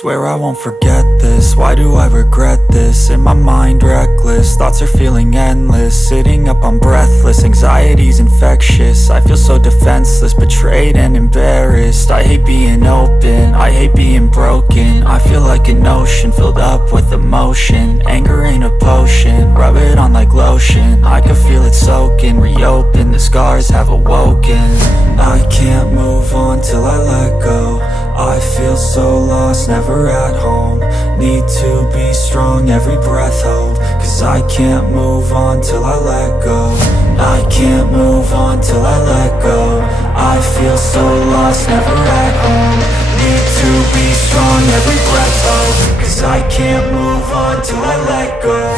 Swear I won't forget this, why do I regret this? In my mind reckless, thoughts are feeling endless. Sitting up I'm breathless, anxiety's infectious. I feel so defenseless, betrayed and embarrassed. I hate being open, I hate being broken. I feel like an ocean filled up with emotion. Anger ain't a potion, rub it on like lotion. I can feel it soaking, reopen, the scars have awoken. I can't move on till I let go. I feel so lost, never at home. Need to be strong, every breath hold. Cause I can't move on till I let go. I can't move on till I let go. I feel so lost, never at home. Need to be strong, every breath hold. Cause I can't move on till I let go.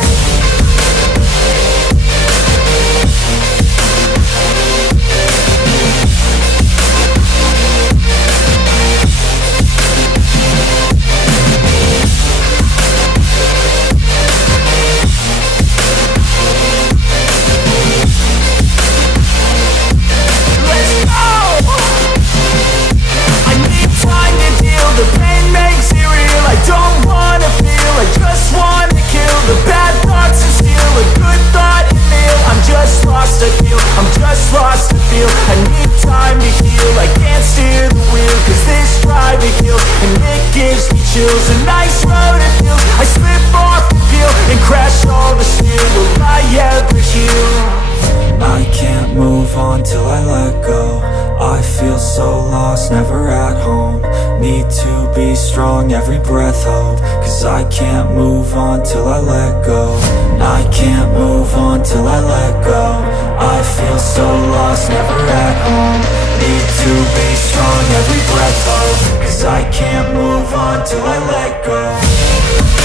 A nice road it feels. I slip off the peel and crash all the steel. Will I ever heal? I can't move on till I let go. I feel so lost, never at home. Need to be strong, every breath hold. Cause I can't move on till I let go. I can't move on till I let go. I feel so lost, never at home. Need to be strong, every breath hold. Cause I can't move on till I let go.